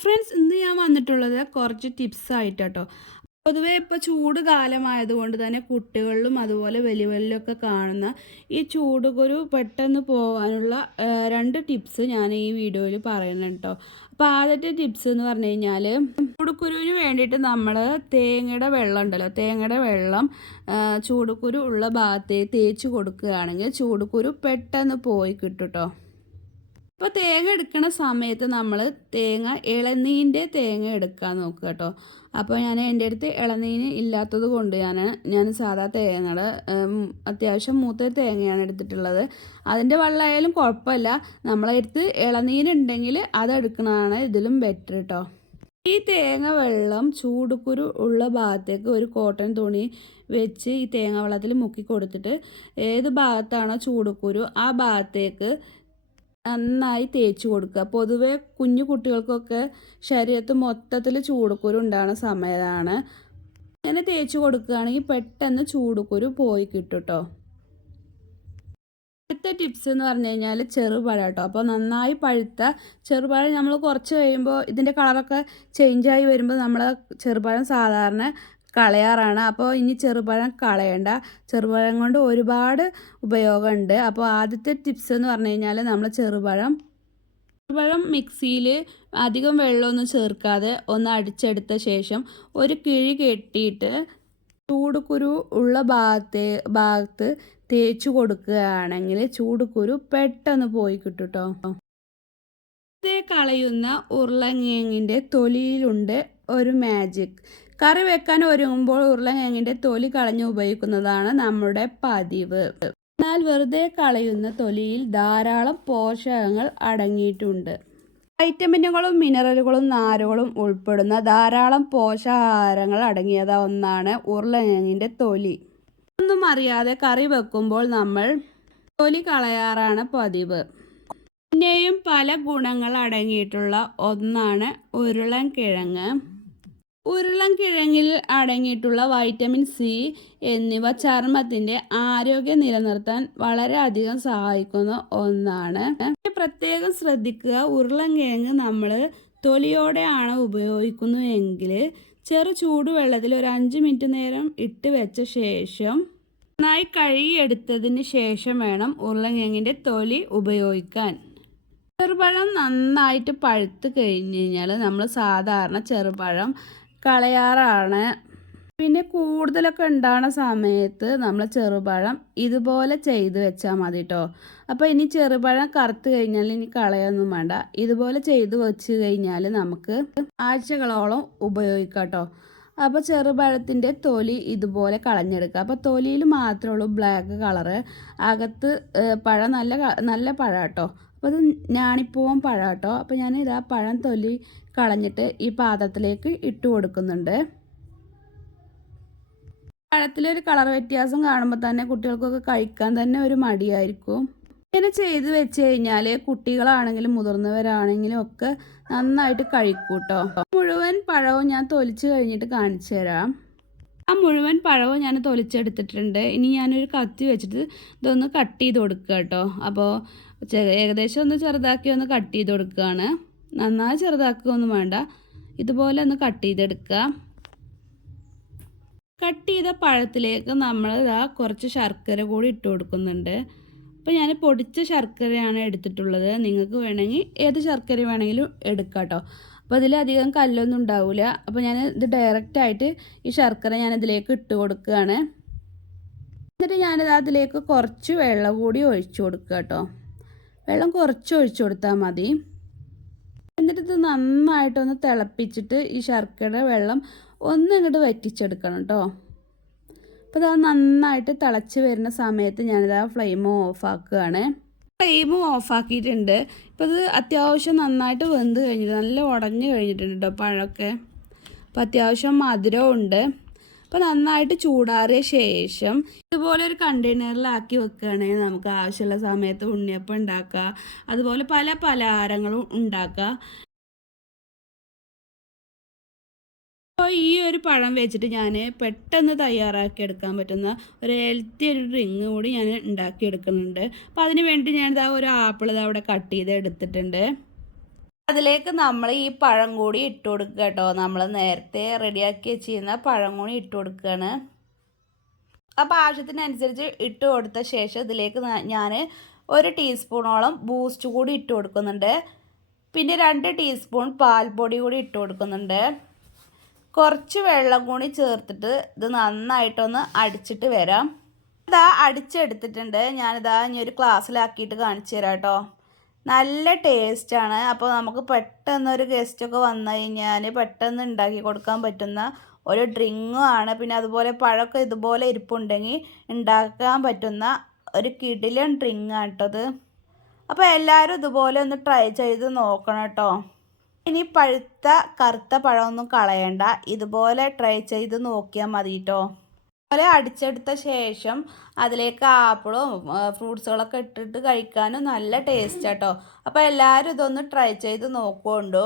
Friends ഇന്ന് ഞാൻ വന്നിട്ടുള്ളത് കുറച്ച് ടിപ്സ് ആയിട്ട് കേട്ടോ പൊതുവേ ഇപ്പോൾ ചൂട് കാലമായതുകൊണ്ട് തന്നെ കുട്ടികളിലും അതുപോലെ വലിയവരിലൊക്കെ കാണുന്ന ഈ ചൂടുകുരു പെട്ടെന്ന് പോകാനുള്ള രണ്ട് ടിപ്സ് ഞാൻ ഈ വീഡിയോയിൽ പറയുന്നുണ്ട് കേട്ടോ അപ്പോൾ ആദ്യത്തെ ടിപ്സ് എന്ന് പറഞ്ഞു കഴിഞ്ഞാൽ ചൂടുക്കുരുവിന് വേണ്ടിയിട്ട് നമ്മൾ തേങ്ങയുടെ വെള്ളം ഉണ്ടല്ലോ തേങ്ങയുടെ വെള്ളം ചൂടുക്കുരു ഉള്ള ഭാഗത്തേക്ക് തേച്ച് കൊടുക്കുകയാണെങ്കിൽ ചൂടുക്കുരു പെട്ടെന്ന് പോയി കിട്ടും കേട്ടോ ഇപ്പോൾ തേങ്ങ എടുക്കുന്ന സമയത്ത് നമ്മൾ തേങ്ങ ഇളനീന്റെ തേങ്ങ എടുക്കാൻ നോക്കുക കേട്ടോ. അപ്പോൾ ഞാൻ എന്റെ അടുത്ത് ഇളനീന് ഇല്ലാത്തത് കൊണ്ട് ഞാൻ ഞാൻ സാധാ തേങ്ങയുടെ അത്യാവശ്യം മൂത്ത തേങ്ങയാണ് എടുത്തിട്ടുള്ളത്. അതിന്റെ വെള്ളമായാലും കുഴപ്പമില്ല. നമ്മളെ അടുത്ത് ഇളനീരുണ്ടെങ്കിൽ അതെടുക്കണതാണ് ഇതിലും ബെറ്റർ കേട്ടോ ഈ തേങ്ങ വെള്ളം ചൂടുക്കുരു ഉള്ള ഭാഗത്തേക്ക് ഒരു കോട്ടൺ തുണി വെച്ച് ഈ തേങ്ങ വെള്ളത്തിൽ മുക്കി കൊടുത്തിട്ട് ഏത് ഭാഗത്താണോ ചൂടുക്കുരു ആ ഭാഗത്തേക്ക് നന്നായി തേച്ച് കൊടുക്കുക. പൊതുവെ കുഞ്ഞു കുട്ടികൾക്കൊക്കെ ശരീരത്ത് മൊത്തത്തിൽ ചൂടുക്കുരു ഉണ്ടാകുന്ന സമയമാണ്. ഇങ്ങനെ തേച്ച് കൊടുക്കുകയാണെങ്കിൽ പെട്ടെന്ന് ചൂടുക്കുരു പോയി കിട്ടും കേട്ടോ അടുത്ത ടിപ്സ് എന്ന് പറഞ്ഞു കഴിഞ്ഞാൽ ചെറുപഴം കേട്ടോ. അപ്പോൾ നന്നായി പഴുത്ത ചെറുപഴം നമ്മൾ കുറച്ച് കഴിയുമ്പോൾ ഇതിന്റെ കളറൊക്കെ ചേഞ്ചായി വരുമ്പോൾ നമ്മൾ ചെറുപഴം സാധാരണ കളയാറാണ്. അപ്പോൾ ഇനി ചെറുപഴം കളയണ്ട. ചെറുപഴം കൊണ്ട് ഒരുപാട് ഉപയോഗമുണ്ട്. അപ്പോൾ ആദ്യത്തെ ടിപ്സ് എന്ന് പറഞ്ഞു കഴിഞ്ഞാൽ നമ്മൾ ചെറുപഴം ചെറുപഴം മിക്സിയിൽ അധികം വെള്ളമൊന്നും ചേർക്കാതെ ഒന്ന് അടിച്ചെടുത്ത ശേഷം ഒരു കിഴി കെട്ടിയിട്ട് ചൂടുകുരു ഉള്ള ഭാഗത്തെ ഭാഗത്ത് തേച്ചു കൊടുക്കുകയാണെങ്കിൽ ചൂടുകുരു പെട്ടെന്ന് പോയി കിട്ടും കളയുന്ന ഉരുളങ്ങിഴങ്ങിന്റെ തൊലിയിലുണ്ട് ഒരു മാജിക്. കറി വെക്കാൻ ഒരുങ്ങുമ്പോൾ ഉരുളങ്ങിഴങ്ങിന്റെ തൊലി കളഞ്ഞ് ഉപയോഗിക്കുന്നതാണ് നമ്മുടെ പതിവ്. എന്നാൽ വെറുതെ കളയുന്ന തൊലിയിൽ ധാരാളം പോഷകങ്ങൾ അടങ്ങിയിട്ടുണ്ട്. വൈറ്റമിനുകളും മിനറലുകളും നാരുകളും ഉൾപ്പെടുന്ന ധാരാളം പോഷകാഹാരങ്ങൾ അടങ്ങിയത ഒന്നാണ് ഉരുളക്കിഴങ്ങിന്റെ തൊലി. ഒന്നും അറിയാതെ കറി വെക്കുമ്പോൾ നമ്മൾ തൊലി കളയാറാണ് പതിവ്. പിന്നെയും പല ഗുണങ്ങൾ അടങ്ങിയിട്ടുള്ള ഒന്നാണ് ഉരുളൻകിഴങ്ങ്. ഉരുളൻകിഴങ്ങിൽ അടങ്ങിയിട്ടുള്ള വൈറ്റമിൻ സി എന്നിവ ചർമ്മത്തിന്റെ ആരോഗ്യം നിലനിർത്താൻ വളരെയധികം സഹായിക്കുന്ന ഒന്നാണ്. പ്രത്യേകം ശ്രദ്ധിക്കുക. ഉരുളൻകിഴങ്ങ് നമ്മൾ തൊലിയോടെയാണ് ഉപയോഗിക്കുന്നതെങ്കിൽ ചെറു ചൂടുവെള്ളത്തിൽ ഒരു അഞ്ച് മിനിറ്റ് നേരം ഇട്ട് വെച്ച ശേഷം നന്നായി കഴുകിയെടുത്തതിന് ശേഷം വേണം ഉരുളൻകിഴങ്ങിന്റെ തൊലി ഉപയോഗിക്കാൻ. ചെറുപഴം നന്നായിട്ട് പഴുത്ത് കഴിഞ്ഞ് കഴിഞ്ഞാൽ നമ്മൾ സാധാരണ ചെറുപഴം കളയാറാണ്. പിന്നെ കൂടുതലൊക്കെ ഉണ്ടാകുന്ന സമയത്ത് നമ്മൾ ചെറുപഴം ഇതുപോലെ ചെയ്ത് വെച്ചാൽ മതി കേട്ടോ അപ്പോൾ ഇനി ചെറുപഴം കറുത്ത് കഴിഞ്ഞാൽ ഇനി കളയൊന്നും വേണ്ട. ഇതുപോലെ ചെയ്ത് വെച്ച് കഴിഞ്ഞാൽ നമുക്ക് ആഴ്ചകളോളം ഉപയോഗിക്കാം കേട്ടോ അപ്പോൾ ചെറുപഴത്തിന്റെ തൊലി ഇതുപോലെ കളഞ്ഞെടുക്കുക. അപ്പോൾ തൊലിയിൽ മാത്രമേ ഉള്ളൂ ബ്ലാക്ക് കളറ്. അകത്ത് പഴം നല്ല നല്ല പഴം കേട്ടോ അപ്പോൾ അത് ഞാണിപ്പൂവൻ പഴം കേട്ടോ അപ്പോൾ ഞാൻ ഇതാ പഴം തൊലി കളഞ്ഞിട്ട് ഈ പാത്രത്തിലേക്ക് ഇട്ട് കൊടുക്കുന്നുണ്ട്. പഴത്തിലൊരു കളർ വ്യത്യാസം കാണുമ്പോൾ തന്നെ കുട്ടികൾക്കൊക്കെ കഴിക്കാൻ തന്നെ ഒരു മടിയായിരിക്കും. ഇങ്ങനെ ചെയ്ത് വെച്ച് കഴിഞ്ഞാൽ കുട്ടികളാണെങ്കിലും മുതിർന്നവരാണെങ്കിലും ഒക്കെ നന്നായിട്ട് കഴിക്കൂട്ടോ. കേട്ടോ മുഴുവൻ പഴവും ഞാൻ തൊലിച്ച് കഴിഞ്ഞിട്ട് കാണിച്ചു തരാം. ആ മുഴുവൻ പഴവും ഞാൻ തൊലിച്ചെടുത്തിട്ടുണ്ട്. ഇനി ഞാനൊരു കത്തി വെച്ചിട്ട് ഇതൊന്ന് കട്ട് ചെയ്ത് കൊടുക്കുക കേട്ടോ അപ്പോൾ ഏകദേശം ഒന്ന് ചെറുതാക്കി ഒന്ന് കട്ട് ചെയ്ത് കൊടുക്കുകയാണ്. നന്നായി ചെറുതാക്കുകയൊന്നും വേണ്ട. ഇതുപോലെ ഒന്ന് കട്ട് ചെയ്തെടുക്കുക. കട്ട് ചെയ്ത പഴത്തിലേക്ക് നമ്മൾ ഇതാ കുറച്ച് ശർക്കര കൂടി ഇട്ട് കൊടുക്കുന്നുണ്ട്. അപ്പോൾ ഞാൻ പൊടിച്ച ശർക്കരയാണ് എടുത്തിട്ടുള്ളത്. നിങ്ങൾക്ക് വേണമെങ്കിൽ ഏത് ശർക്കര വേണമെങ്കിലും എടുക്കാം കേട്ടോ അപ്പോൾ ഇതിലധികം കല്ലൊന്നും ഉണ്ടാവില്ല അപ്പോൾ ഞാൻ ഇത് ഡയറക്റ്റായിട്ട് ഈ ശർക്കര ഞാൻ ഇതിലേക്ക് ഇട്ട് കൊടുക്കുകയാണ്. എന്നിട്ട് ഞാനിത് അതിലേക്ക് കുറച്ച് വെള്ളം കൂടി ഒഴിച്ചു കൊടുക്കുക കേട്ടോ വെള്ളം കുറച്ച് ഒഴിച്ചു കൊടുത്താൽ മതി. എന്നിട്ട് ഇത് നന്നായിട്ടൊന്ന് തിളപ്പിച്ചിട്ട് ഈ ശർക്കരയുടെ വെള്ളം ഒന്ന് ഇങ്ങോട്ട് വറ്റിച്ചെടുക്കണം കേട്ടോ അപ്പോൾ അത് നന്നായിട്ട് തിളച്ച് വരുന്ന സമയത്ത് ഞാനിത് ആ ഫ്ലെയിം ഓഫാക്കുകയാണ് ഫ്ലെയിം ഓഫാക്കിയിട്ടുണ്ട് ഇപ്പോൾ ഇത് അത്യാവശ്യം നന്നായിട്ട് വെന്ത് കഴിഞ്ഞിട്ട് നല്ല ഉടഞ്ഞു കഴിഞ്ഞിട്ടുണ്ട് കേട്ടോ പഴമൊക്കെ. അപ്പോൾ അത്യാവശ്യം മധുരവും ഉണ്ട് അപ്പോൾ നന്നായിട്ട് ചൂടാറിയ ശേഷം ഇതുപോലെ ഒരു കണ്ടെയ്നറിലാക്കി വെക്കുകയാണെങ്കിൽ നമുക്ക് ആവശ്യമുള്ള സമയത്ത് ഉണ്ണിയപ്പം ഉണ്ടാക്കുക. അതുപോലെ പല പലഹാരങ്ങളും ഉണ്ടാക്കുക. അപ്പോൾ ഈ ഒരു പഴം വെച്ചിട്ട് ഞാൻ പെട്ടെന്ന് തയ്യാറാക്കി എടുക്കാൻ പറ്റുന്ന ഒരു ഹെൽത്തി ഒരു ഡ്രിങ്ക് കൂടി ഞാൻ ഉണ്ടാക്കി എടുക്കുന്നുണ്ട്. അപ്പോൾ അതിന് വേണ്ടി ഞാൻ ഒരു ആപ്പിൾ ഇതാ അവിടെ കട്ട് ചെയ്ത് എടുത്തിട്ടുണ്ട് അതിലേക്ക് നമ്മൾ ഈ പഴം കൂടി ഇട്ട് കൊടുക്കുക കേട്ടോ. നമ്മൾ നേരത്തെ റെഡിയാക്കി വെച്ചിരുന്ന പഴം കൂടി ഇട്ട് കൊടുക്കുകയാണ്. അപ്പോൾ ആവശ്യത്തിനനുസരിച്ച് ഇട്ട് കൊടുത്ത ശേഷം ഇതിലേക്ക് ഞാൻ ഒരു ടീസ്പൂണോളം ബൂസ്റ്റ് കൂടി ഇട്ട് കൊടുക്കുന്നുണ്ട്. പിന്നെ രണ്ട് ടീസ്പൂൺ പാൽപ്പൊടി കൂടി ഇട്ട് കൊടുക്കുന്നുണ്ട്. കുറച്ച് വെള്ളം കൂടി ചേർത്തിട്ട് ഇത് നന്നായിട്ടൊന്ന് അടിച്ചിട്ട് വരാം. ഇതാ അടിച്ചെടുത്തിട്ടുണ്ട്. ഞാനിതാ ഇനി ഒരു ഗ്ലാസ്സിലാക്കിയിട്ട് കാണിച്ചു തരാം കേട്ടോ. നല്ല ടേസ്റ്റാണ്. അപ്പോൾ നമുക്ക് പെട്ടെന്ന് ഒരു ഗസ്റ്റൊക്കെ വന്നു കഴിഞ്ഞാൽ പെട്ടെന്ന് ഉണ്ടാക്കി കൊടുക്കാൻ പറ്റുന്ന ഒരു ഡ്രിങ്കും ആണ്. പിന്നെ അതുപോലെ പഴമൊക്കെ ഇതുപോലെ ഇരിപ്പുണ്ടെങ്കിൽ ഉണ്ടാക്കാൻ പറ്റുന്ന ഒരു കിടിലൻ ഡ്രിങ്ക് ആണ് കേട്ടത് അപ്പോൾ എല്ലാവരും ഇതുപോലെ ഒന്ന് ട്രൈ ചെയ്ത് നോക്കണം കേട്ടോ ഇനി പഴുത്ത കറുത്ത പഴമൊന്നും കളയണ്ട. ഇതുപോലെ ട്രൈ ചെയ്ത് നോക്കിയാൽ മതി കേട്ടോ അതുപോലെ അടിച്ചെടുത്ത ശേഷം അതിലേക്ക് ആപ്പിളും ഫ്രൂട്ട്സുകളൊക്കെ ഇട്ടിട്ട് കഴിക്കാനും നല്ല ടേസ്റ്റ് കേട്ടോ അപ്പോൾ എല്ലാവരും ഇതൊന്ന് ട്രൈ ചെയ്ത് നോക്കുകൊണ്ടു